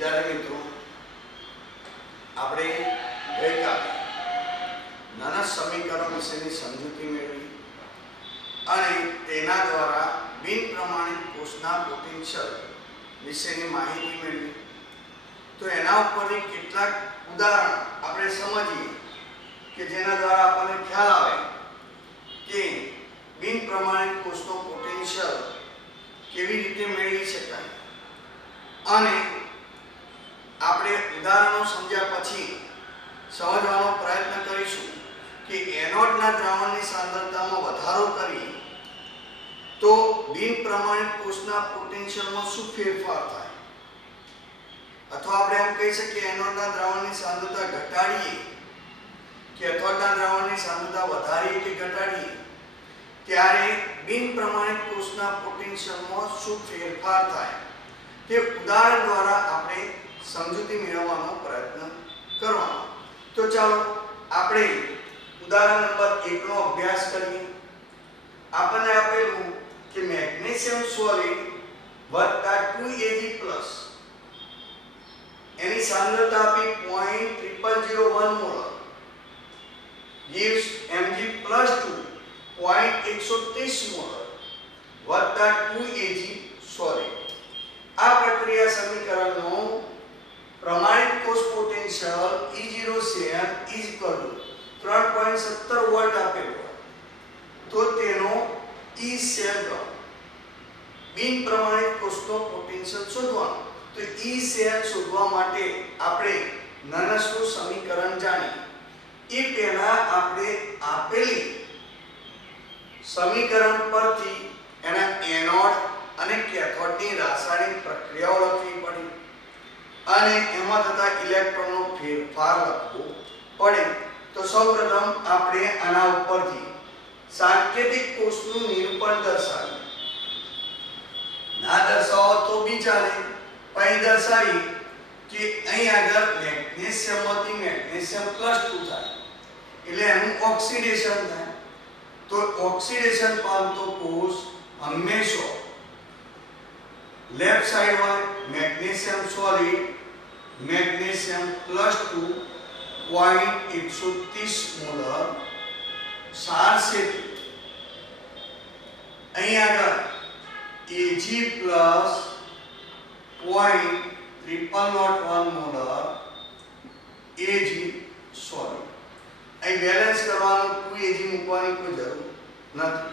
विद्यार्थी मित्रों આપણે ગઈકાલે નાના સમીકરણો વિશેની સમજૂતી મેળવી અને તેના દ્વારા બિન પ્રમાણિત કોષના પોટેન્શિયલ વિશેની માહિતી મેળવી। તો એના ઉપરથી કેટલાક ઉદાહરણ આપણે સમજીએ કે જેના દ્વારા આપણને ખ્યાલ આવે કે બિન પ્રમાણિત કોષનો પોટેન્શિયલ કેવી રીતે મેળવી શકાય। અને આપણે ઉદાહરણો સમજ્યા પછી સમજવાનો પ્રયત્ન કરીશું કે એનોડના દ્રાવણની સાંદ્રતામાં વધારો કરી તો બિન પ્રમાણિત કોષના પોટેન્શિયલમાં શું ફેરફાર થાય, અથવા આપણે એમ કહી શકીએ એનોડના દ્રાવણની સાંદ્રતા ઘટાડીએ કે એથોડના દ્રાવણની સાંદ્રતા વધારીએ કે ઘટાડીએ ત્યારે બિન પ્રમાણિત કોષના પોટેન્શિયલમાં શું ફેરફાર થાય તે ઉદાહરણ દ્વારા આપણે સમજૂતી મેળવવાનો પ્રયત્ન કરવાનો। તો ચાલો આપણે ઉદાહરણ નંબર 1 નો અભ્યાસ કરીએ। આપણને આપેલું કે મેગ્નેશિયમ સોલિડ વત્તા 2Ag+ એની સાંદ્રતા આપી 0.0001 મોલ gives Mg+2 0.130 મોલ વત્તા 2Ag સોલિડ। આ પ્રક્રિયા સમીકરણનો પ્રમાણિત કોષ પોટેન્શિયલ E0 3.17 વોલ્ટ આપેલો તો તેનો E સેલ બિન પ્રમાણિત કોષનો પોટેન્શિયલ શોધવાનો। તો E સેલ શોધવા માટે આપણે નનસનું સમીકરણ જાણીએ એ પહેલા આપણે આપેલી સમીકરણ પરથી એના એનોડ અને કેથોડની રાસાયણિક પ્રક્રિયાઓ લખવી પડી અને એમાં થતા ઇલેક્ટ્રોનનો ફેરફાર લખવો પડે। તો સૌપ્રથમ આપણે આના ઉપરથી સાંકેતિક કોષનું નિરૂપણ દર્શાવીએ। ના દર્શાવો તો બી ચાલે, પણ દર્શાવી કે અહીં આગળ મેગ્નેશિયમમાંથી મેગ્નેશિયમ +2 થાય એટલે એનું ઓક્સિડેશન થાય। તો ઓક્સિડેશન પામતો કોષ હંમેશા લેફ્ટ સાઈડ હોય મેગ્નેશિયમ સોલિડ મેગ્નેશિયમ +2 0.130 મોલર સાર છે। અહીં આગળ Ag+ 0.0001 મોલર Ag સોલિડ। અહીં બેલેન્સ કરવાનું 2Ag મૂકવાની કોઈ જરૂર નથી।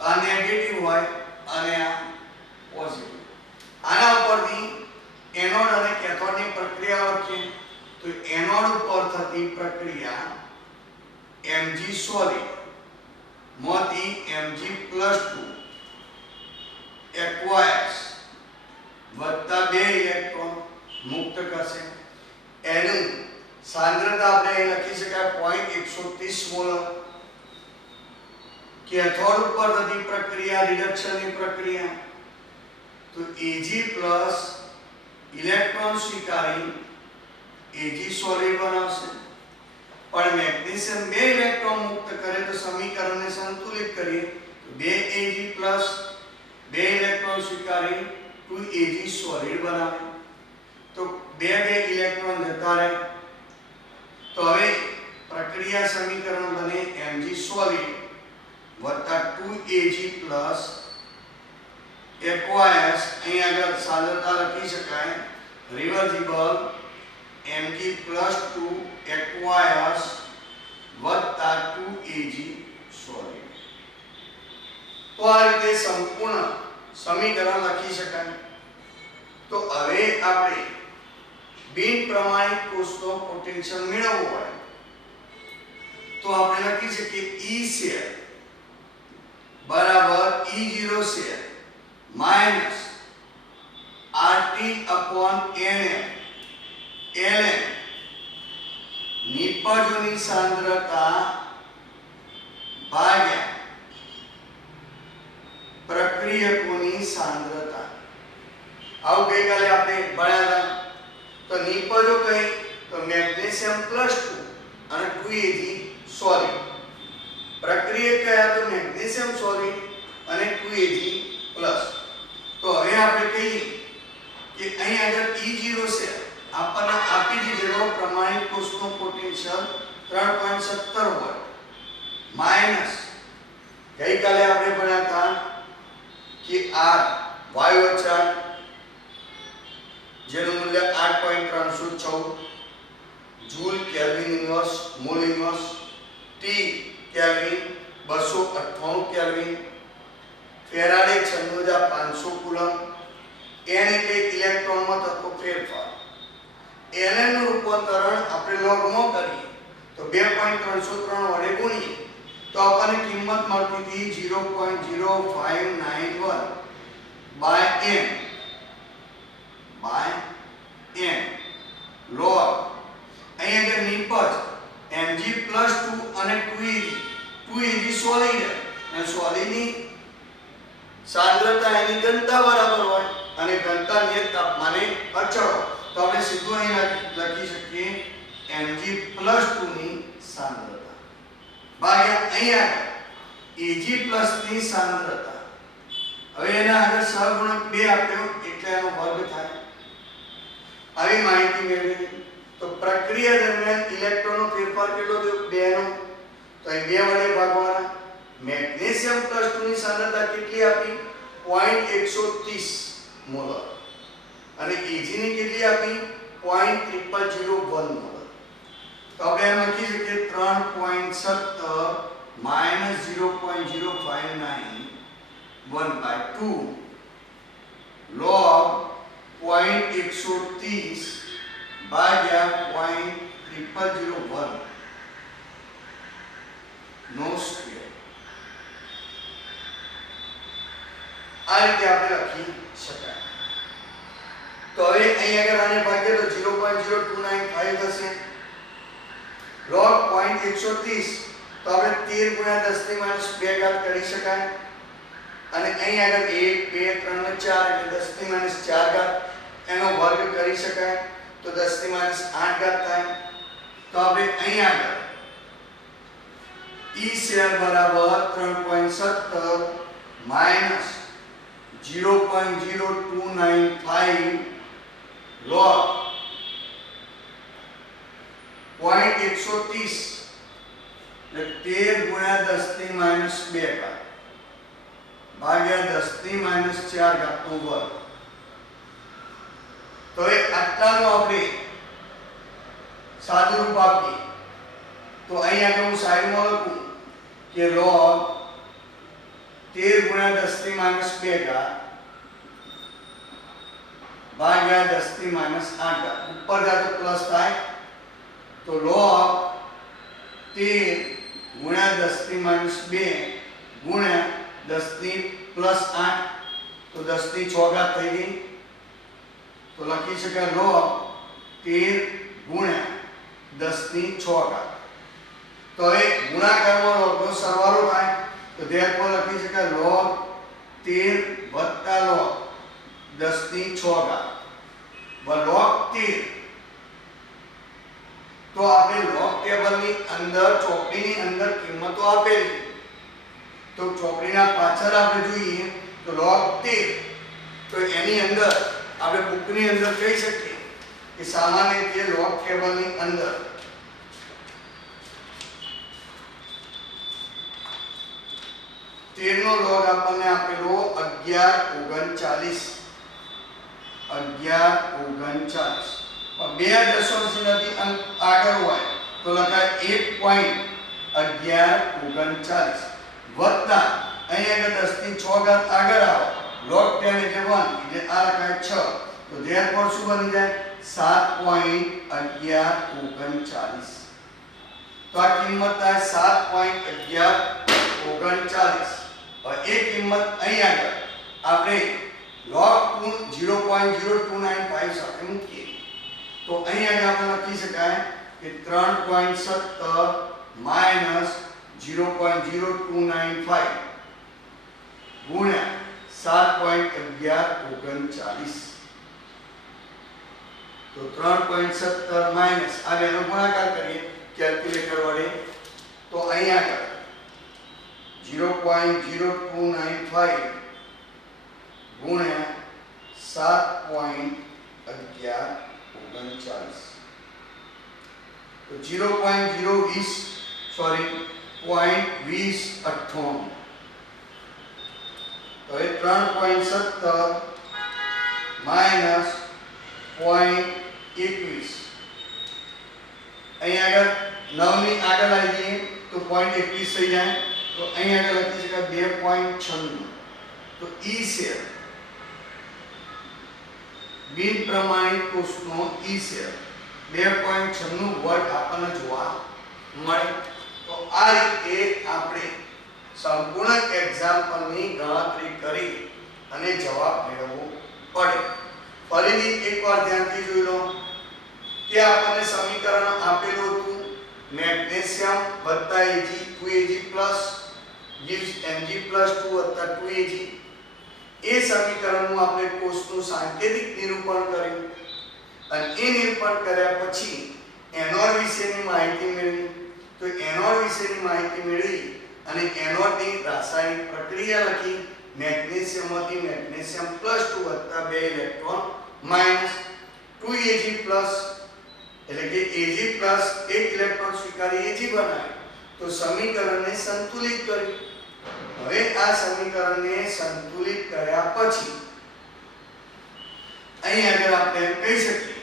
આ નેગેટિવ હોય અને આ પોઝિટિવ। આના ઉપરથી એનોડ અને કેથોડની પ્રક્રિયા લખીએ તો એનોડ ઉપર થતી પ્રક્રિયા Mg સોલિડ માંથી Mg+2 એક્વાયર્સ વત્તા 2 ઇલેક્ટ્રોન મુક્ત કરશે। એનું સાંદ્રતા આપણે અહીં લખી શકાય 0.130 મોલર। કેથોડ ઉપર થતી પ્રક્રિયા રિડક્શનની પ્રક્રિયા તો Ag+ ઇલેક્ટ્રોન સ્વીકારી Ag સોલિડ બનાવશે, પણ મેગ્નેશિયમ 2 ઇલેક્ટ્રોન મુક્ત કરે તો સમીકરણને સંતુલિત કરીએ તો 2Ag+ 2 ઇલેક્ટ્રોન સ્વીકારી 2Ag સોલિડ બનાવે। તો 2 ઇલેક્ટ્રોન જતા રહે તો હવે પ્રક્રિયા સમીકરણ બને Mg સોલિડ વત્તા 2Ag+ એક્વાયર્સ અહીં આગળ સાંદ્રતા લખી શકાય રિવર્સિબલ Mg+2 એક્વાયર્સ વત્તા 2Ag સોલિડ। તો આ રીતે સંપૂર્ણ સમીકરણ લખી શકાય। તો હવે આપણે બિન પ્રમાણિત કોષનો પોટેન્શિયલ મેળવવો હોય તો આપણે લખી શકીએ E સેલ બરાબર E0 cell minus RT/NM ln નિપજોની સાંદ્રતા ભાગ્યા પ્રક્રિયકોની સાંદ્રતા। આવું ગઈકાલે આપણે ભણ્યા હતા। તો નિપજો કઈ તો મેગ્નેશિયમ +2 અને 2Ag સોલિડ। પ્રક્રિયક કયા તો મેગ્નેશિયમ સોલિડ અને 2Ag+। તો હવે આપણે કહીએ કે અહીં આગળ E0 છે આપણને આપી દીધેલો પ્રમાણિત કોષનો પોટેન્શિયલ 3.17 વોલ્ટ માઈનસ ગઈકાલે આપણે ભણ્યા હતા કે R y ઓછા જેનું મૂલ્ય 8.314 joule kelvin inverse mole inverse T kelvin 298 kelvin Faraday 96500 coulomb n એટલે ઇલેક્ટ્રોનમાં થતો ફેરફાર ln નું રૂપાંતરણ આપણે log માં કરીએ તો 2.303 વડે ગુણીએ તો આપણને કિંમત મળતી હતી 0.0591 બાય n log અહીં આગળ નિપજ mg + 2 અને 2 સોલિડ અને સોલિડ ની સાંદ્રતા એની ઘનતા બરાબર હોય અને ઘનતા નિયત તાપમાને અચળ તો આપણે સીધું અહીં લખી શકીએ mg + 2 ની સાંદ્રતા ભાગ્યા અહીં આગળ Ag+ ની સાંદ્રતા હવે એના આગળ સહગુણક 2 આપ્યો એટલે એનો વર્ગ થાય આવી માહિતી મેળવી તો પ્રક્રિયા દરમિયાન ઇલેક્ટ્રોનનો ફેરફાર કેટલો થયો 2 નો તો અહીં 2 વડે ભાગવાના મેગ્નેશિયમ + 2 ની સાંદ્રતા કેટલી આપી 0.130 મોલર અને Ag ની કેટલી આપી 0.0001 મોલર તો આપણે એમ લખી શકીએ 3.17 -0.0591/2 log 0.130 ભાગ્યા 0.0001 નો સ્ક્વેર આ રીતે આપણે લખી શકાય તો હવે અહીં આગળ આને ભાગીએ તો 0.0295 થશે log 0.130 તો આપણે 13 × 10 - 2 ઘાત કરી શકાય અને અહીં આગળ 1 2 3 ને 4 એટલે 10 - 4 ઘાત એનો વર્ગ કરી શકાય તો 10 - 8 ઘાત થાય તો આપણે અહીં આગળ E શેર બરાબર 3.17 - 0.0295 log 0.130 એટલે 13 × 10 - 2 ઘાત ભાગ્યા 10 - 4 ઘાત નો વર્ગ તો એ આટલાનો આપણે સાદું રૂપ આપીએ તો અહીં આગળ હું સાઈડમાં લખું કે log 13 × 10 - 2 ઘાત ભાગ્યા 10 - 8 ઘાત ઉપર જાય તો પ્લસ થાય તો log 13 × 10 - 2 ગુણ્યા 10 + 8 તો 10 ની 6 ઘાત થઈ ગઈ તો લખી શકાય log 13 ગુણ્યા 10 ની 6 ઘાત તો એ ગુણાકારમાં log નો સરવાળો થાય તો therefore લખી શકાય log 13 + log 10 ની 6 ઘાત log 13 તો આપણે log ટેબલની અંદર ચોપડીની અંદર કિંમતો આપેલી તો ચોપડીના પાછળ આપણે જોઈએ તો log 13 તો એની અંદર આપણે બુકની અંદર કહી શકીએ કે સામાન્ય રીતે log ટેબલની અંદર 13 નો log આપણને આપેલો 1139 બે દશાંશથી આગળ હોય તો લખાય 1.1139 વત્તા અહીં આગળ 10 ની 6 ઘાત આગળ આવે log 10 એટલે 1 એટલે આ લખાય 6 તો therefore શું બની જાય 7.1139 તો આ કિંમત થાય 7.1139 और एक किंमत અહીં આગળ આપણે log 0.0295 સાથે મૂકીએ તો અહીં આગળ આપણે લખી શકાય કે 3.17 -0.0295 ગુણ્યા 7.1139 તો 3.17 માઈનસ આ બેનો ગુણાકાર કરીએ કેલ્ક્યુલેટર વડે તો અહીં આગળ 0.0295 ગુણ્યા 7.1139 39 તો 0.020 સોરી 0.2098 તો એ 3.17 માઈનસ 0.21 અહીં આગળ 9 ની આગળ આવી જઈએ તો 0.21 થઈ જાય તો અહીં આગળ લખી શકાય 2.96 તો ઈ શેર બિન પ્રમાણિત કોષનો ઈ શેર 2.96 વોલ્ટ આપણને જોવા મળે તો આ રીતે આપણે સંપૂર્ણ એક્ઝામ્પલની ગણતરી કરી અને જવાબ મેળવવો પડે ફરીથી એકવાર ધ્યાનથી જોઈ લો કે આપણને સમીકરણ આપેલું હતું magnesium + Ag 2Ag gives Mg + 2 + 2Ag એ સમીકરણનું આપણે કોષનું સાંકેતિક નિરૂપણ કર્યું અને એ નિરૂપણ કર્યા પછી એનોડ વિશેની માહિતી મેળવી તો એનોડ વિશેની માહિતી મેળવી અને એનોડની રાસાયણિક પ્રક્રિયા લખી મેગ્નેશિયમમાંથી magnesium + 2 + 2 electron minus 2Ag plus એટલે કે Ag પ્લસ 1 ઇલેક્ટ્રોન સ્વીકારી Ag બનાવ્યું તો સમીકરણને સંતુલિત કર્યું હવે આ સમીકરણને સંતુલિત કર્યા પછી અહીં આગળ આપણે કહી શકીએ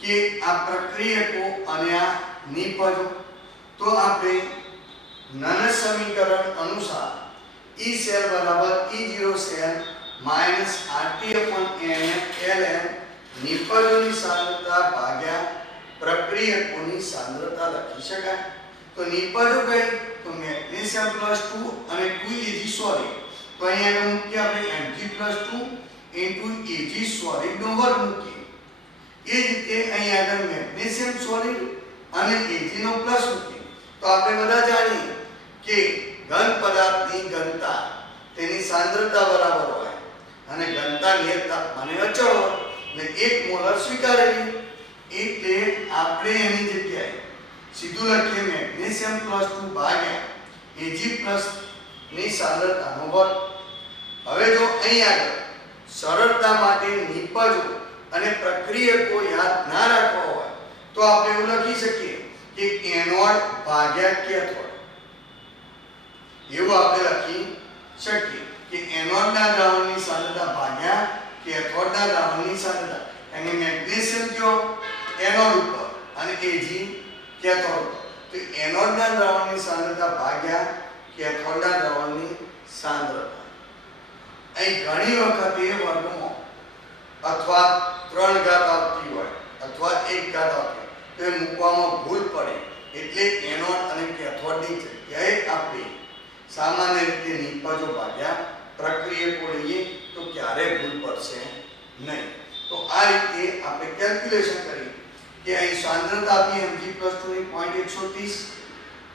કે આ પ્રક્રિયકો અને આ નિપજો તો આપણે નન સમીકરણ અનુસાર E સેલ બરાબર E0 સેલ માઈનસ RT/NF નિપજોની સાંદ્રતા ભાગ્યા પ્રક્રિયકોની સાંદ્રતા લખી શકાય તો નિપજો કઈ તો મેગ્નેશિયમ + 2 અને 2Ag સોલિડ તો અહીંયા મૂકીએ આપણે Mg + 2 Ag સોલિડ નો વર્ગ મૂકીએ એ રીતે અહીં આગળ મેગ્નેશિયમ સોલિડ અને Ag નો પ્લસ મૂકીએ તો આપણે બધા જાણીએ કે ઘન પદાર્થની ઘનતા તેની સાંદ્રતા બરાબર હોય અને ઘનતા નિયત તાપમાને અચળ હોય ને 1 મોલર સ્વીકારેલી એટલે આપણે એની જગ્યાએ સીધું લખીએ મેગ્નેશિયમ + 2 ભાગ્યા Ag પ્લસ ની સાંદ્રતાનો વર્ગ હવે જો અહીં આગળ સરળતા માટે નિપજો અને પ્રક્રિયકો યાદ ના રાખવા હોય તો આપણે એવું લખી શકીએ કે એનોડ ભાગ્યા કેથોડ એવું આપણે લખી શકીએ કે એનોડના દ્રાવણની સાંદ્રતા ભાગ્યા કેથોડના દ્રાવણની સાંદ્રતા કારણ કે મેગ્નેશિયમ કયો એનોડ ઉપર અને Ag કેથોડ તો એનોડના દ્રાવણની સાંદ્રતા ભાગ્યા કેથોડના દ્રાવણની સાંદ્રતા અહીં ઘણી વખત એ વર્ગમાં અથવા 3 ઘાત આવતી હોય અથવા 1 ઘાત આવતી તો એ મૂકવામાં ભૂલ પડે એટલે એનોડ અને કેથોડની જગ્યાએ આપણે સામાન્ય રીતે નિપજો ભાગ્યા પ્રક્રિયકો લઈએ તો ક્યારે ભૂલ પડશે નહીં તો આ રીતે આપણે કેલ્ક્યુલેશન કરી કે અહીં સાંદ્રતા આપી Mg + 2 ની 0.130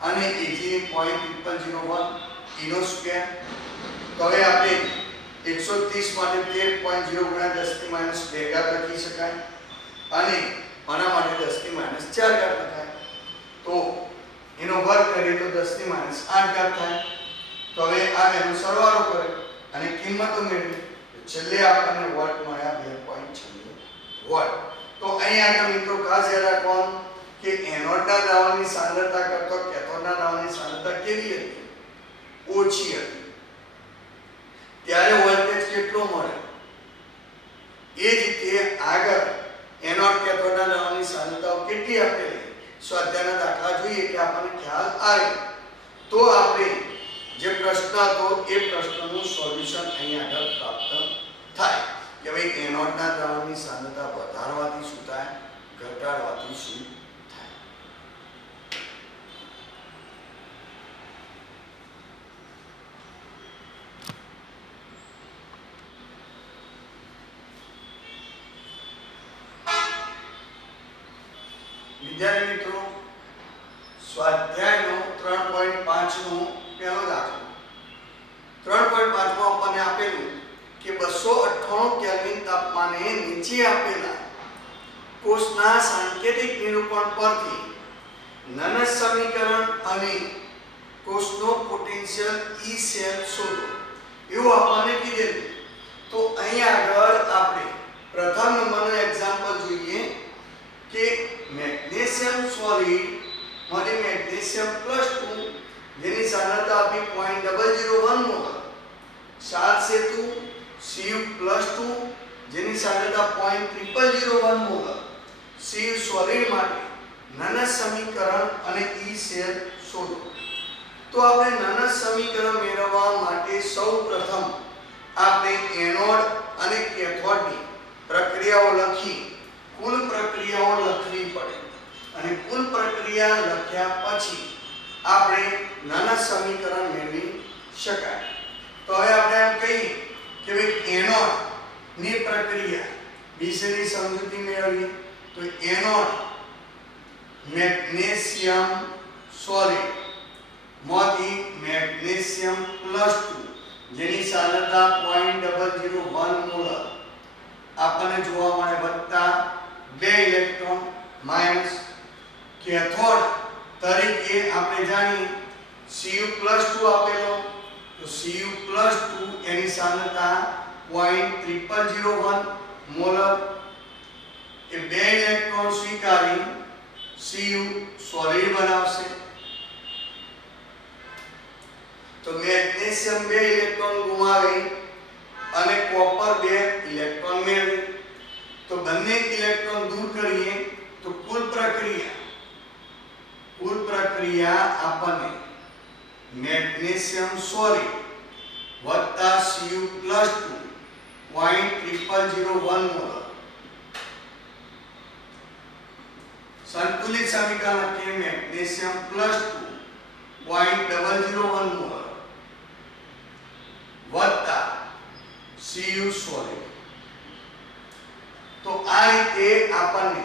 અને Ag ની 0.0001 E નો સ્ક્વેર તો હવે આપણે 130 માટે 13.0 × 10⁻² ઘાત લખી શકાય અને આના માટે 10⁻4 ઘાત લખાય તો એનો વર્ગ કરીએ તો 10⁻8 ઘાત થાય તો હવે આ બેનો સરવાળો કરે અને કિંમતો મેળવી છેલ્લે આપણને વોલ્ટ મળ્યા 2.96 વોલ્ટ તો અહીં આગળ મિત્રો ખાસ યાદ રાખવાનું કે એનોડના દ્રાવણની સાંદ્રતા કરતા કેથોડના દ્રાવણની સાંદ્રતા કેવી હતી ઓછી હતી ત્યારે વોલ્ટેજ કેટલો મળે એ જ રીતે આગળ એનોડ કેથોડના દ્રાવણની સાંદ્રતાઓ કેટલી આપેલી સ્વાધ્યાયના દાખલા જોઈએ એટલે આપણને ખ્યાલ આવે તો આપણે જે પ્રશ્ન હતો એ પ્રશ્નનું સોલ્યુશન અહીં આગળ પ્રાપ્ત થાય કે ભાઈ એનોડના દ્રાવણની સાંદ્રતા વધારવાથી શું થાય ઘટાડવાથી શું થાય વિદ્યાર્થી મિત્રો સ્વાધ્યાયનો 3.5 નો પહેલો દાખલો 3.5 માં આપણને આપેલું કે 298 કેલ્વિન તાપમાને નીચે આપેલા કોષના સાંકેતિક નિરૂપણ પરથી નન સમીકરણ અને કોષનો પોટેન્શિયલ E સેલ શોધો એવું આપણને કીધેલું તો અહીં આગળ આપણે પ્રથમ નંબરનું એક્ઝામ્પલ જોઈએ કે મેગ્નેશિયમ સોલિડ માંથી મેગ્નેશિયમ +2 જેની સાંદ્રતા આપી 0.001 મોલ, સાત સેતુ Cu+2 જેની સાંદ્રતા 0.0001 મોલ, Cu સોલિડ માટે નનસ સમીકરણ અને E શેલ શોધો. તો આપણે નનસ સમીકરણ મેળવવા માટે સૌપ્રથમ આપણે એનોડ અને કેથોડની પ્રક્રિયાઓ લખી કુલ પ્રક્રિયાઓ લખવી પડે અને કુલ પ્રક્રિયા લખ્યા પછી આપણે નનસ સમીકરણ મેળવી શકાય. તો હવે આપણે એમ કહીએ કે ભાઈ એનોડ ની પ્રક્રિયા વિશેની સમજૂતી મેળવીએ. તો એનોડ મેગ્નેશિયમ સોલિડ માંથી મેગ્નેશિયમ +2 જેની સાંદ્રતા 0.001 મોલ આપણને જોવા મળે વત્તા 2 ઇલેક્ટ્રોન માઈનસ કેથોડ તરીકે આપણે જાણીએ Cu+2 આપેલો તો Cu+2 એની સાંદ્રતા 0.0001 મોલ એ 2 ઇલેક્ટ્રોન સ્વીકારી Cu સોલિડ બનાવશે. તો મેગ્નેશિયમ 2 ઇલેક્ટ્રોન ગુમાવી અને કોપર 2 ઇલેક્ટ્રોન મેળવે. તો બંને ઇલેક્ટ્રોન દૂર કરીએ તો કુલ પ્રક્રિયા આપણને મેગ્નેશિયમ સોલિડ વત્તા Cu+2 0.0001 મોલ સંતુલિત સમીકરણ કે મેગ્નેશિયમ +2 0.001 મોલ વત્તા Cu સોલિડ. તો આ રીતે આપણને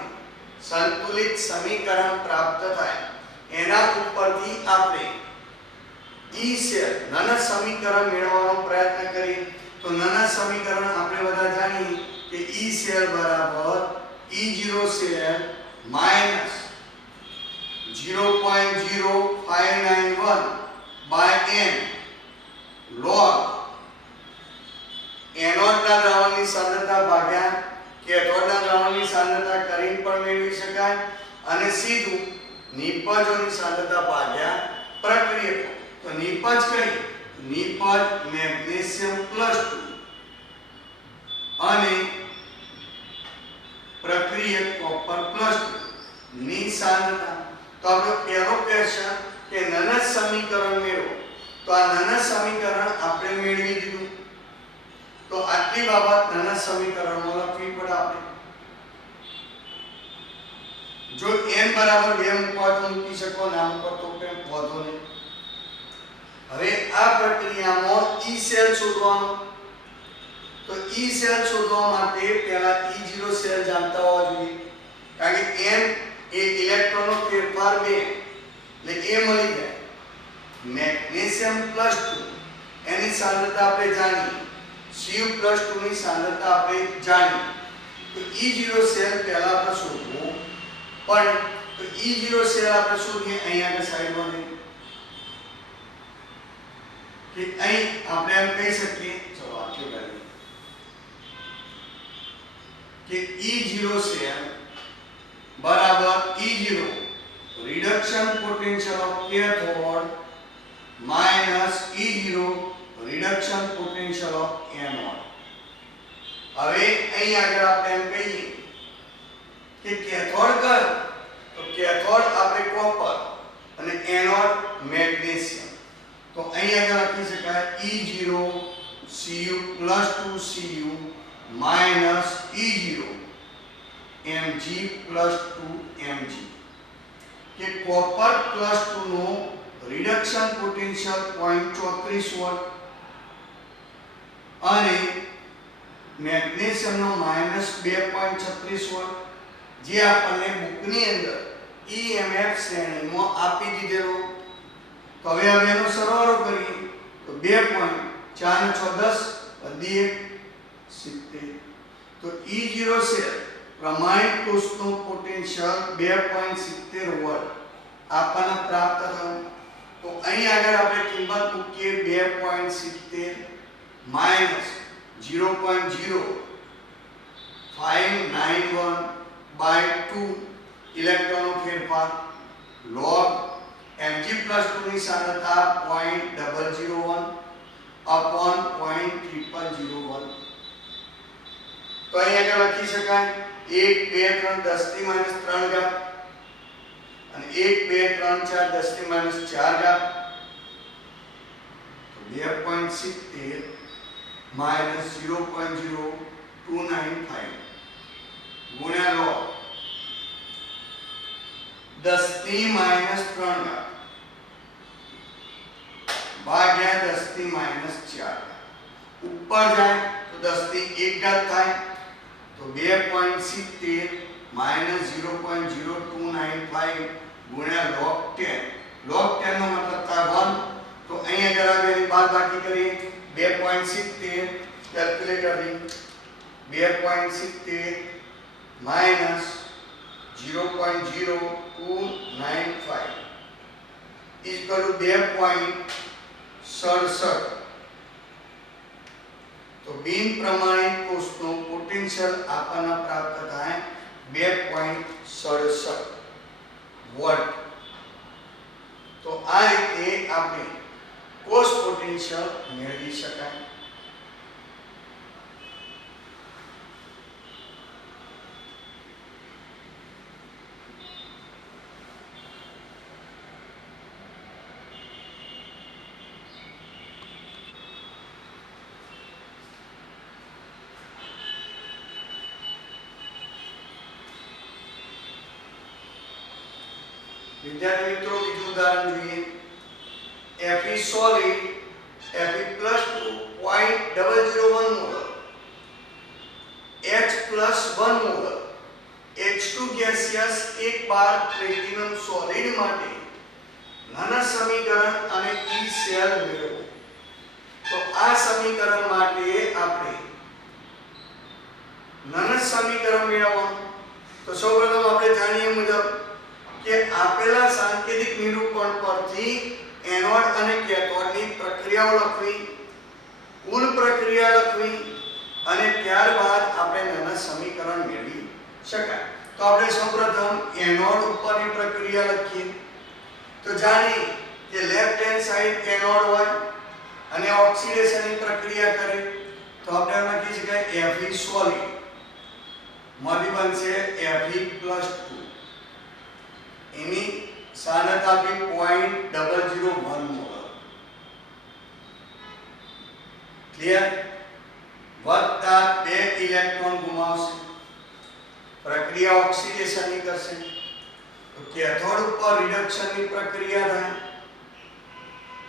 સંતુલિત સમીકરણ પ્રાપ્ત થાય. એના ઉપરથી આપણે E શેલ નનસ સમીકરણ મેળવવાનો પ્રયત્ન કરીએ. તો નનસ સમીકરણ આપણે બધા જાણીએ કે E શેલ બરાબર E0 cell minus 0.0591 by n log એનોડના દ્રાવણની સાંદ્રતા ભાગ્યા કેથોડના દ્રાવણની સાંદ્રતા કરીને પણ મેળવી શકાય અને સીધું નિપજોની સાંદ્રતા ભાગ્યા પ્રક્રિયકો. તો નિપજ કઈ નિપજ મેગ્નેશિયમ +2 અને પ્રક્રિયક કોપર +2 ની સાંદ્રતા. તો આપણો પહેલો ક્વેશ્ચન કે નનસ સમીકરણ મેળવો. તો આ નનસ સમીકરણ આપણે મેળવી દીધું. તો આટલી બાબત નનસ સમીકરણમાં લખવી પડે આપણે. જો n બરાબર 2 મૂકવા તો મૂકી શકો, ના મૂકો તો કંઈ વાંધો નહીં. હવે આ પ્રક્રિયામાં E શેલ શોધવાનો. તો E શેલ શોધવા માટે પહેલા E0 શેલ જાણતા હોવા જોઈએ. કારણ કે n એ ઇલેક્ટ્રોનનો ફેરફાર 2 એટલે એ મળી જાય. મેગ્નેશિયમ +2 એની સાંદ્રતા આપણે જાણીએ, Cu+2 ની સાંદ્રતા આપણે જાણીએ. તો E0 શેલ પહેલા આપણે શોધવો પડે. તો E0 શેલ આપણે શોધીએ અહીંયા આગળ સાઈડમાં લઈએ કે અહીં આપણે એમ કહી શકીએ, ચલો આખી કરીએ કે E0 શેલ બરાબર E0 reduction potential of cathode minus E0 reduction potential of anode. હવે અહીં આગળ આપણે એમ કહીએ કે કેથોડ કયો? તો કેથોડ આપણે કોપર અને એનોડ મેગ્નેશિયમ. તો અહીં આગળ લખી શકાય E0 Cu+2 Cu minus E0 Mg+2 Mg કે કોપર +2 નો રિડક્શન પોટેન્શિયલ 0.34 વોલ્ટ અને મેગ્નેશિયમ નો -2.36 વોલ્ટ જે આપણને બુકની અંદર EMF શ્રેણીમાં આપી દીધેલો. તો હવે એનો સરવાળો કરીએ તો 2.4 10 70. તો E0 શેલ પ્રમાણિત કોષનો પોટેન્શિયલ 2.70 વોલ્ટ આપણને પ્રાપ્ત થયો. તો અહીં આગળ આપણે કિંમત મૂકીએ 2.70 માઈનસ 0.0 591/2 ઇલેક્ટ્રોનનો ફેરફાર log Mg+2 ની સાંદ્રતા 0.001 upon 0.0001. તો અહીં આગળ લખી શકાય 1 2 3 10 ની -3 ઘાત અને 1 2 3 4 10 ની -4 ઘાત, તો 2.70 -0.0295 ગુણ્યા log 10 ની -3 ઘાત ભાગ્યા 10 ની -4 ઉપર જાય તો 10 ની 1 ઘાત થાય, તો 2.70 -0.0295 ગુણ્યા log 10. log 10 નો મતલબ થાય 1. તો અહીં આગળ આવેલી બાદબાકી કરીએ 2.70 કેલ્ક્યુલેટર થી 2.70 -0.0295 ઇક્વલ ટુ 2.67. તો બિન પ્રમાણિત કોષનો પોટેન્શિયલ આપણને પ્રાપ્ત થાય 2.67 વોલ્ટ. તો આ રીતે આપણે કોષ પોટેન્શિયલ મેળવી શકાય. વિદ્યાર્થી મિત્રો બીજું ઉદાહરણ જોઈએ. Fe solid Fe+2 0.001 mall, H+1 mall, H2 gaseous 1 બાર પ્લેટિનમ સોલિડ માટે નાના સમીકરણ અને E સેલ મેળવો. તો આ સમીકરણ માટે આપણે નાના સમીકરણ મેળવવાનું. તો સૌપ્રથમ આપણે જાણીએ મુજબ કે આપેલા સાંકેતિક નિરૂપણ પરથી એનોડ અને કેથોડની પ્રક્રિયાઓ લખવી, કુલ પ્રક્રિયા લખવી અને ત્યારબાદ આપણે નાના સમીકરણ મેળવી શકાય. તો આપણે સૌપ્રથમ એનોડ ઉપરની પ્રક્રિયા લખીએ. તો જાણીએ કે લેફ્ટ હેન્ડ સાઈડ એનોડ હોય અને ઓક્સિડેશનની પ્રક્રિયા કરે તો આપણે લખી શકાય Fe solid માંથી બનશે Fe+2. એની સાંદ્રતા બી 0.001 મોલ. ક્લિયર? વત્તા 2 ઇલેક્ટ્રોન ગુમાવશે, પ્રક્રિયા ઓક્સિડેશનની કરશે. તો કેથોડ ઉપર રિડક્શનની પ્રક્રિયા થાય.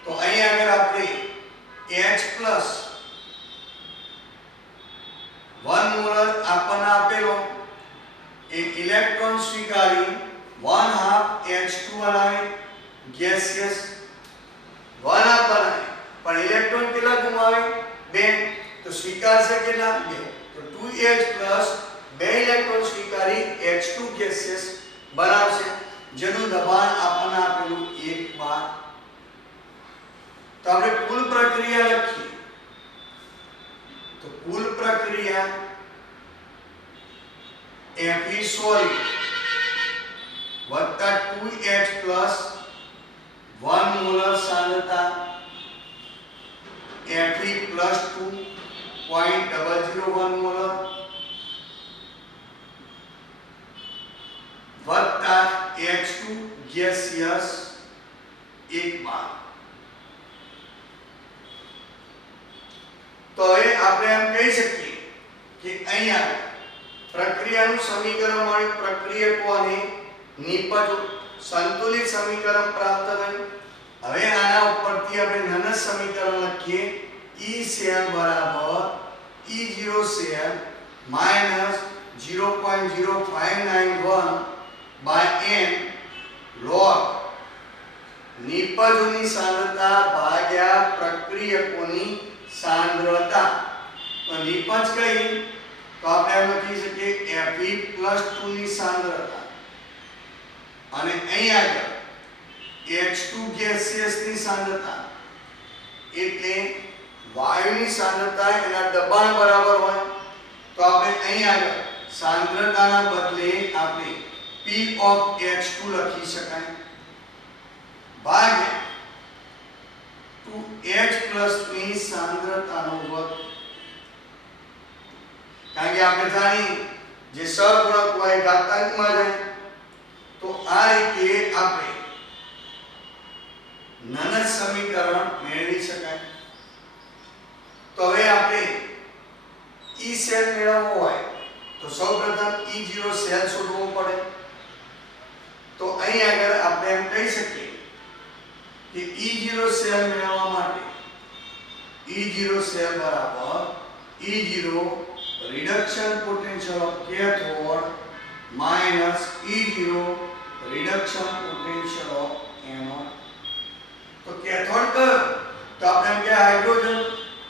તો અહીં આગળ આપણે H+1 મોલ આપણને આપેલો એક ઇલેક્ટ્રોન સ્વીકારી 1/2 H2 બનાવે ગેસિયસ 1/2 બનાવે, પણ ઇલેક્ટ્રોન કેટલા ગુમાવે 2. તો સ્વીકારશે કેટલા 2. તો 2H+ 2 ઇલેક્ટ્રોન સ્વીકારી H2 ગેસિયસ બનાવશે, જેનું દબાણ આપણને આપેલું 1 બાર. તો આપણે કુલ પ્રક્રિયા લખીએ. તો કુલ પ્રક્રિયા Fe solid વત્તા 2H+1 મોલર સાંદ્રતા Fe+2 0.001 મોલર વત્તા H2 ગેસિયસ 1 બાર. તો હવે આપણે એમ કહી શકીએ કે અહીંયા પ્રક્રિયાનું સમીકરણ મળી, પ્રક્રિયકોને નિપજ સંતુલિત સમીકરણ પ્રાપ્ત થયું. હવે આના ઉપરથી આપણે નાના સમીકરણ લખીએ. E સેલ બરાબર E0 cell minus 0.0591 n log નિપજોની સાંદ્રતા ભાગ્યા પ્રક્રિયકોની સાંદ્રતા. તો નિપજ કઈ? તો આપણે એમ લખી શકીએ Fe+2 ની સાંદ્રતા અને અહીં આગળ H2 ગેસિયસ ની સાંદ્રતા, એટલે વાયુની સાંદ્રતા એના દબાણ બરાબર હોય. તો આપણે અહીં આગળ સાંદ્રતાના બદલે આપણે P of H2 લખી શકાય ભાગ્યા 2H+ ની સાંદ્રતાનો વર્ગ, કારણ કે આપણે જાણી જે સહગુણક હોય ઘાતાંકમાં જાય, તો આ રીતે આપણે નનદ સમીકરણ મેળવી શકાય. તો હવે આપણે E સેલ મેળવવો હોય તો સૌપ્રથમ E0 સેલ શોધવો પડે. તો અહીં આગળ આપણે એમ કહી શકીએ કે E0 સેલ મેળવવા માટે E0 સેલ બરાબર E0 reduction potential of cathode minus E0 reduction potential of anode. તો કેથોડ કયો? તો આપણે એમ કે હાઇડ્રોજન,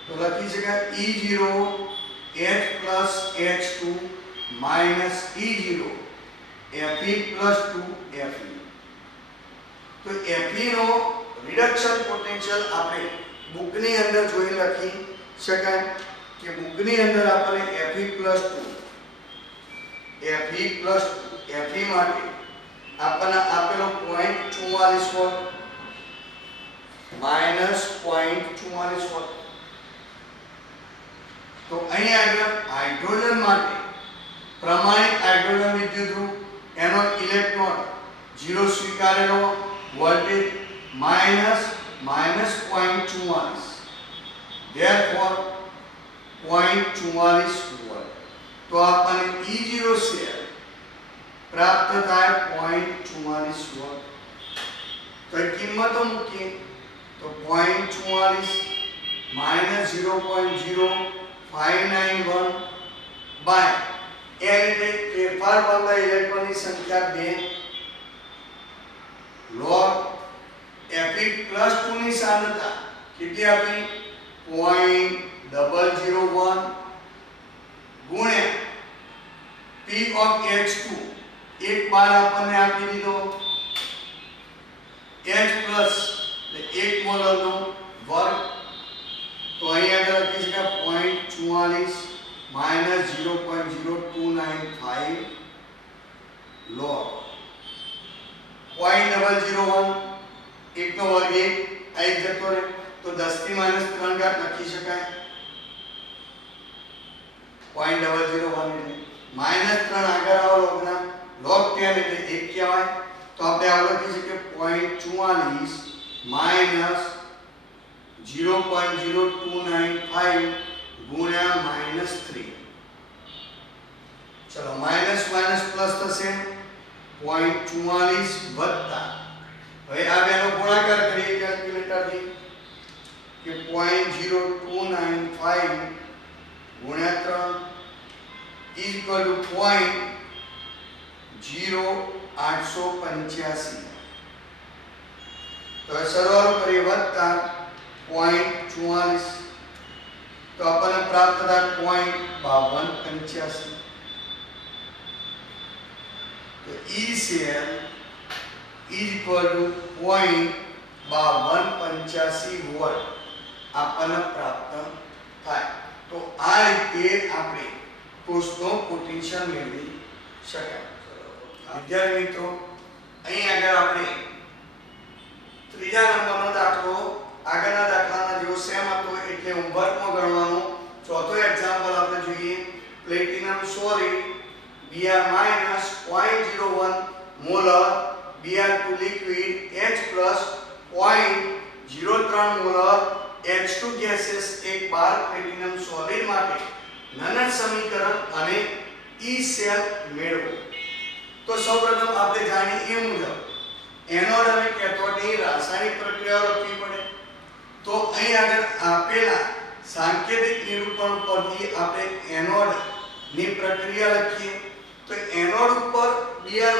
તો લખી શકાય E0 H+H2 minus E0 Fe+2 Fe. તો Fe નો રિડક્શન પોટેન્શિયલ આપણે બુકની અંદર જોઈ લખી શકાય કે બુકની અંદર આપણે Fe+2 Fe માટે આપણને આપેલો 0.44 વોલ્ટ માઈનસ 0.44 વોલ્ટ. તો અહીં આગળ હાઇડ્રોજન માટે પ્રમાણિત હાઇડ્રોજન વિદ્યુતરૂપ એનો ઇલેક્ટ્રોન 0 સ્વીકારેલો વોલ્ટેજ -0.44, therefore 0.44 વોલ્ટ. તો આપણને E0 સેલ પ્રાપ્ત થાય 0.44 વોલ્ટ. તો કિંમતો મૂકીએ તો 0.44 -0.0591 બાય એ રીતે ફેરફાર પામતા ઇલેક્ટ્રોનની સંખ્યા 2 log Fe+2 ની સાંદ્રતા કેટલી આપી 0.001 ગુણ્યા P of H2 એક બાર આપણને આપી દીધો H+ એટલે 1 મોલરનો વર્ગ. તો અહીં આગળ લખી શકાય 0.44 -0.0295 log 0.001 1 નો વર્ગ 1 આ એક જતો રહે, તો 10 થી -3 ઘાત લખી શકાય 0.001 એટલે -3 આગળ આવો લોગના log 10 એટલે 1 કહેવાય. તો આપણે આ લખી શકીએ 0.44 -0.0295 ગુણ્યા -3. ચલો માઈનસ માઈનસ પ્લસ થશે 0.44 વત્તા, હવે આ બેનો ગુણાકાર કરીએ કેલ્ક્યુલેટરથી કે 0.0295 ગુણ્યા 3 ઇક્વલ ટુ 0.0885. તો સરવાળો કરીએ વત્તા 0.44, તો આપણને પ્રાપ્ત થાય 0.5285. તો E cell is equal to 0.5285 volt આપણને પ્રાપ્ત થાય. તો આ રીતે આપણે કોષનો પોટેન્શિયલ મેળવી શકાય. વિદ્યાર્થી મિત્રો, અહીં આગળ આપણે ત્રીજા નંબરનો દાખલો આગળના દાખલાના જેવો સેમ હતો એટલે હોમવર્કમાં ગણવાનો. ચોથો એક્ઝામ્પલ આપણે જોઈએ. Platinum solid Br-0.01 molar Br2 liquid H+ 0.03 molar H2 gaseous એક બાર પ્લેટિનમ સોલિડ માટે નનદ સમીકરણ અને E સેલ મેળવો. તો સૌપ્રથમ આપણે જાણીએ એ મુજબ એનોડ અને કેથોડની રાસાયણિક પ્રક્રિયાઓ લખવી પડે. તો અહીં આગળ આપેલા સાંકેતિક નિરૂપણ પરથી આપણે એનોડ ની પ્રક્રિયા લખીએ. તો એનોડ ઉપર Br-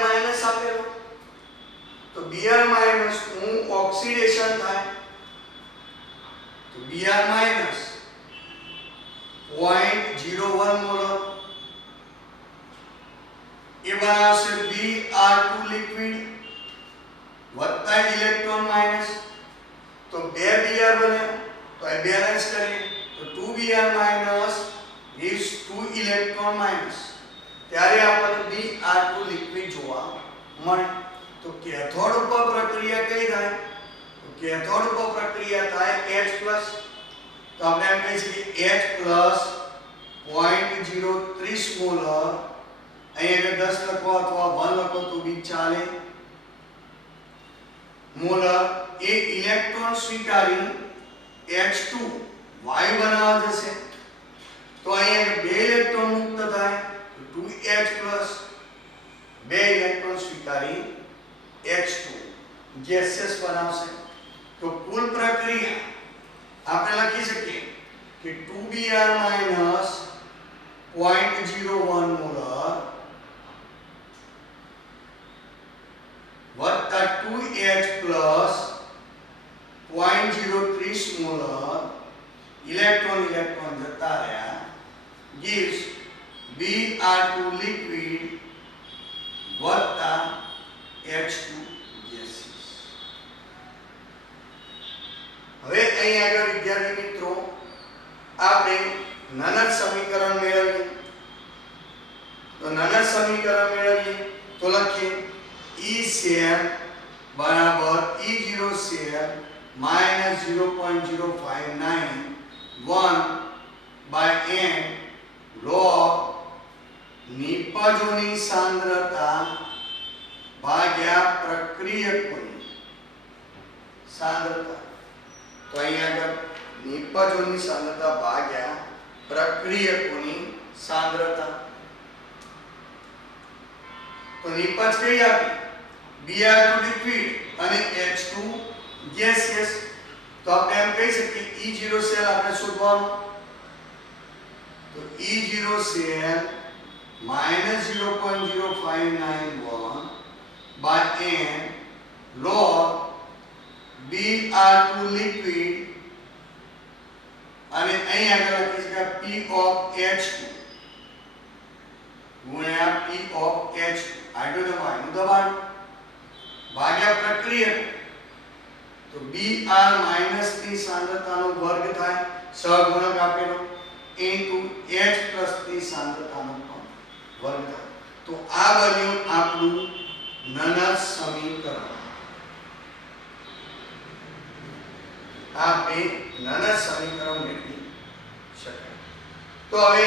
આપેલો, તો Br- નું ઓક્સિડેશન થાય, તો Br- 0.01 મોલર એ બનાવશે Br2 લિક્વિડ વત્તા ઇલેક્ટ્રોન માઈનસ, તો 2 Br બને, તો આ બેલેન્સ કરીએ તો 2 Br- gives 2 electron minus. ત્યારે આપણને Br2 લિક્વિડ જોવા મળે. તો કેથોડ ઉપર પ્રક્રિયા કઈ થાય? તો કેથોડ ઉપર પ્રક્રિયા થાય H+. તો આપણે એમ કહી શકીએ H+ 0.030 મોલર, અહીંયા 10 લખો અથવા 1 લખો તો બી ચાલે, મોલર એ ઇલેક્ટ્રોન સ્વીકારી H2 વાયુ બનાવવા જશે. તો અહીંયા 2 ઇલેક્ટ્રોન મુક્ત થાય તો 2H+, 2 ઇલેક્ટ્રોન સ્વીકારી H2 ગેસિયસ બનાવશે. તો કુલ પ્રક્રિયા આપણે લખી શકીએ કે 2Br - 0.01 મોલર વત્તા 2H+ 0.030 મોલર, ઇલેક્ટ્રોન જતા રહ્યા, gives Br2 liquid વત્તા H2 gases. હવે અહીં આગળ વિદ્યાર્થી મિત્રો આપણે નનદ સમીકરણ મેળવીએ. તો નનદ સમીકરણ મેળવીએ તો લખીએ E શેર બરાબર E0 share minus 0.0591 by n log નિપજોની સાંદ્રતા ભાગ્યા પ્રક્રિયકોની સાંદ્રતા. તો અહીંયા આગળ નિપજોની સાંદ્રતા ભાગ્યા પ્રક્રિયકોની સાંદ્રતા. તો નિપજ કઈ આપી? Br2 લિક્વિડ અને H2 ગેસિયસ. તો આપણે એમ કહી શકીએ E0 સેલ આપણે શોધવાનું. તો E0 cell -0.0591 by n log Br2 liquid અને અહીં આગળ લખી શકાય P of H2 ગુણ્યા P of H2 હાઇડ્રોજન દબાણ ભાગ્યા પ્રક્રિયક. તો Br માઈનસ ની સાંદ્રતાનો વર્ગ થાય, સહગુણક આપેલો, ઇન્ટુ H પ્લસ ની સાંદ્રતાનો વર્ગ થાય. તો આ બન્યું આપણું નનદ સમીકરણ. આ બે નનદ સમીકરણ મેળવી શકાય. તો હવે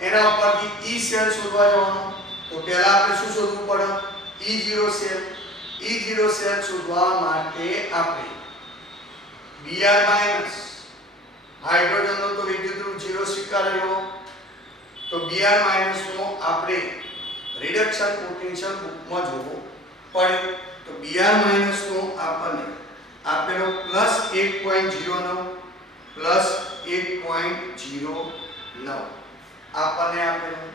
એના ઉપરથી E સેલ શોધવા જવાનું. તો પહેલા આપણે શું શોધવું પડે? E0 cell. E0 સેલ શોધવા માટે આપણે Br માઈનસ હાઇડ્રોજનનો તો વિદ્યુતઋણ 0 સ્વીકારેલો. તો Br માઈનસ નો આપણે રિડક્શન પોટેન્શિયલ બુકમાં જોવો પડે. તો Br માઈનસ નો આપણને આપેલો +1.09 +1.09 આપણને આપેલો.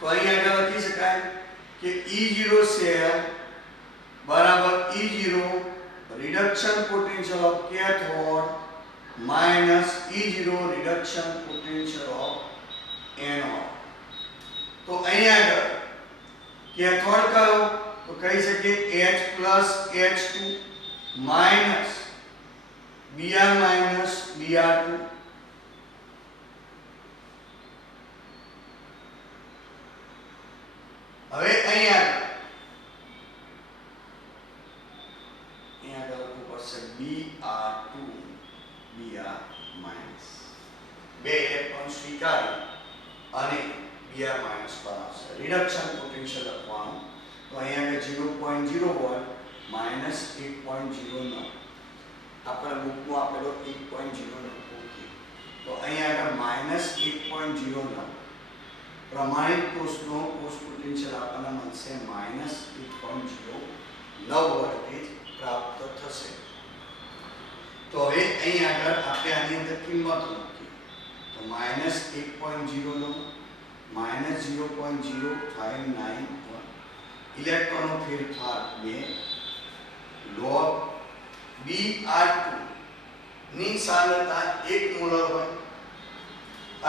તો અહીં આગળ લખી શકાય કે E0 સેલ બરાબર E0 reduction potential of cathode minus E0 reduction potential of anode. તો અહીં આગળ કેથોડ કયો? તો કહી શકીએ H plus H2 minus Br minus Br2. હવે અહીં આગળ લખવું પડશે Br2 Br માઈનસ, બે ઇલેક્ટ્રોન સ્વીકારી અને Br માઈનસ બનાવશે. રિડક્શન પોટેન્શિયલ લખવાનું. તો અહીંયા 0.01 માઈનસ 1.09 આપણે બુકમાં આપેલો 1.09. તો અહીંયા આગળ માઈનસ 1.09 પ્રમાણિત કોષનો કોષ પોટેન્શિયલ આપણને મળશે માઈનસ 1.09 વોલ્ટેજ પ્રાપ્ત થશે. તો હવે અહીં આગળ આપણે આની અંદર કિંમત મૂકીએ. તો માઈનસ 1.09 માઈનસ 0.0591 ઇલેક્ટ્રોનનો ફેરફાર 2 log Br2 ની સાંદ્રતા 1 મોલર હોય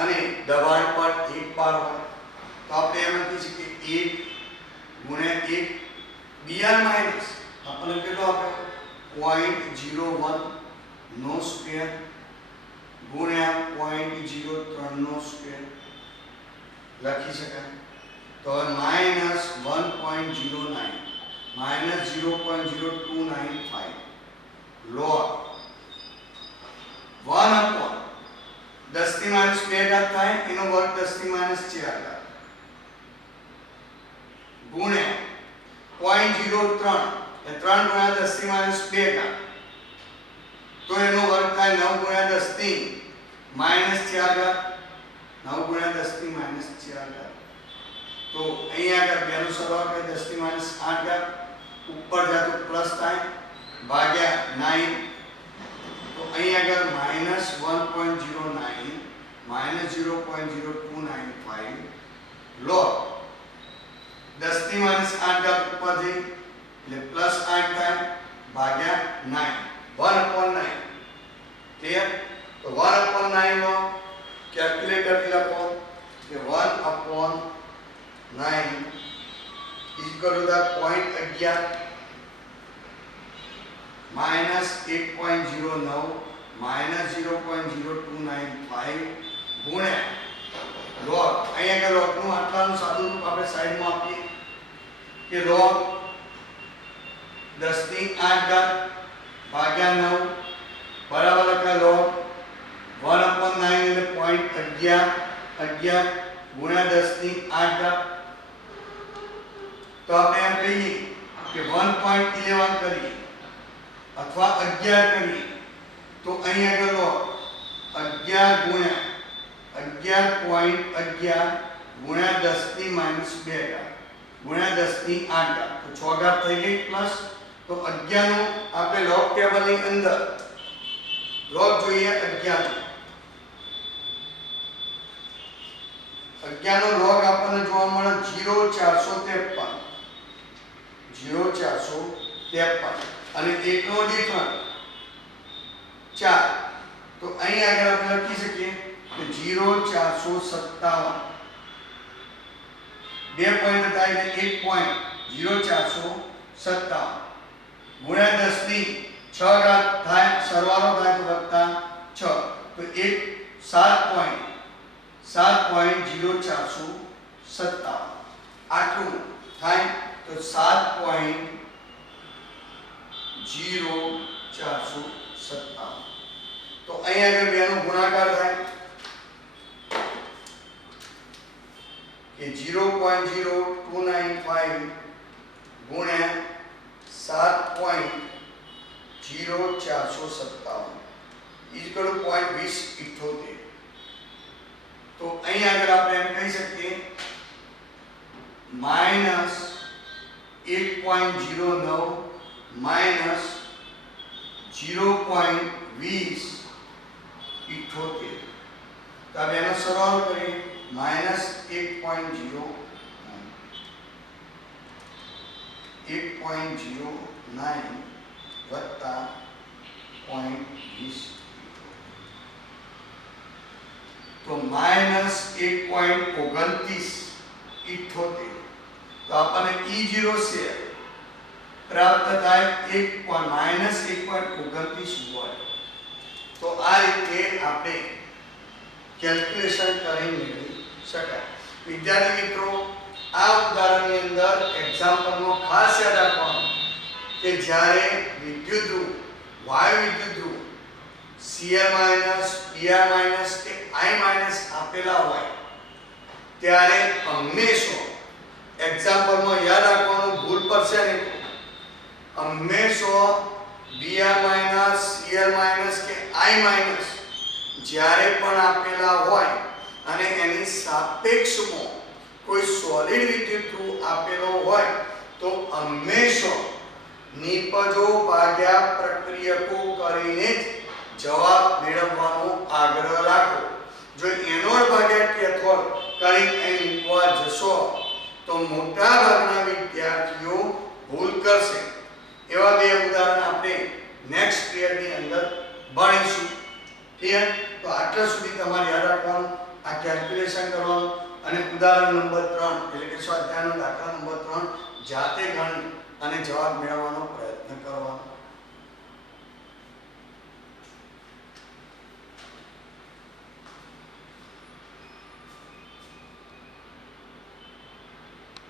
અને દબાણ પર 1 બાર હોય. તો આપણે એમ લખી શકીએ 1 ગુણ્યા 1 Br માઈનસ આપણને કેટલો આપ્યો? 0.01 નો સ્ક્વેર ગુણ્યા 0.03 નો સ્ક્વેર લખી શકાય. તો માઇનસ 1.09 માઇનસ 0.0295 log 1 upon 10 ની માઇનસ 2 ઘાત થાય એનો વર્ગ 10 ની માઇનસ 4 ઘાત ગુણ્યા 0.03 એ 3 ગુણ્યા 10 ની માઇનસ 2 ઘાત તો એનો વર્ગ થાય 9 ગુણ્યા 10 ની માઇનસ 4 ઘાત 9 ગુણ્યા 10 ની માઇનસ 4 ઘાત. તો અહીંયા આગળ બેનો સરવાળો કરે 10 ની માઇનસ 8 ઘાત ઉપર જાય તો પ્લસ થાય ભાગ્યા 9 તો અહીંયા આગળ માઇનસ 1.09 માઇનસ 0.0295 log 10 ની માઇનસ 8 ઘાત ઉપર જઈ એટલે પ્લસ 8 થાય ભાગ્યા 9 1/9 ક્લિયર. તો 1/9 નો કેલ્ક્યુલેટર થી લખો કે 1/9 equal to the 0.11 minus 8.09 minus 0.0295 ગુણ્યા log અહીંયા કે log નું આટલાનું સાદું રૂપ આપણે સાઈડમાં આપીએ કે log 10 ની 8 ઘાત ભાગ્યા 9 બરાબર લખાય log 1/9 એટલે 0.11 ગુણ્યા 10 ની 8 ઘાત. તો આપણે એમ કહીએ કે 1.11 કરીએ અથવા 11 કરીએ તો અહીં આગળ log 11 ગુણ્યા 11.11 ગુણ્યા 10 ની માઇનસ 2 ઘાત ગુણ્યા 10 ની 8 ઘાત તો 6 ઘાત થઈ ગઈ પ્લસ. તો 11 નું આપણે log ટેબલ ની અંદર log જોઈએ 11 નો log આપણને જોવા મળે 0.453 અને 1 નો ડિફરન્સ 4 તો અહીં આગળ આપણે લખી શકીએ કે 0.457 બે પોઈન્ટ થાય એટલે 1.0457 ગુણ્યા 10 ની 6 ઘાત થાય સરવાળો થાય તો વત્તા 6 તો 7.0457 આટલું થાય તો 7.0457 તો અહીં આગળ બેનો ગુણાકાર થાય કે 0.0295 ગુણ્યા 7.0457 ઇક્વલ ટુ 0.2078. તો અહીં આગળ આપણે એમ કહી શકીએ માઈનસ 1.09 માઈનસ 0.2078. તો આપણે એનો સરવાળો કરીએ માઈનસ 1.09 વત્તા 0.20 તો માઈનસ 1.2978. તો આપણને E0 છે પ્રાપ્ત થાય માઈનસ 1.29 વોલ્ટ. તો આ રીતે આપણે કેલ્ક્યુલેશન કરી મેળવી શકાય. વિદ્યાર્થી મિત્રો આ ઉદાહરણની અંદર એક્ઝામ્પલનો ખાસ યાદ રાખવાનું કે જ્યારે વિદ્યુત ધ્રુવ વાયુ વિદ્યુત ધ્રુવ Cl માઈનસ Pr માઈનસ કે I માઈનસ આપેલા હોય ત્યારે હંમેશા એક્ઝામ્પલમાં યાદ રાખવાનું ભૂલ પડશે નહીં. હંમેશા Br માઈનસ Cl માઈનસ કે I માઈનસ જ્યારે પણ આપેલા હોય અને એની સાપેક્ષમાં કોઈ સોલિડ વિદ્યુત ધ્રુવ આપેલો હોય તો હંમેશા નિપજો ભાગ્યા પ્રક્રિયકો કરીને જવાબ મેળવવાનો આગ્રહ રાખો. જો એનોડ ભાગ્યા કેથોડ કરી અહીં મૂકવા જશો તો મોટા ભાગના વિદ્યાર્થીઓ ભૂલ કરશે. એવા બે ઉદાહરણ આપણે નેક્સ્ટ પિરિયડની અંદર ભણીશું. ક્લિયર? તો આટલા સુધી તમારે યાદ રાખવાનું, આ કેલ્ક્યુલેશન કરવાનું અને ઉદાહરણ નંબર 3 એટલે કે સ્વાધ્યાયનો દાખલા નંબર 3 જાતે ગણી અને જવાબ મેળવવાનો પ્રયત્ન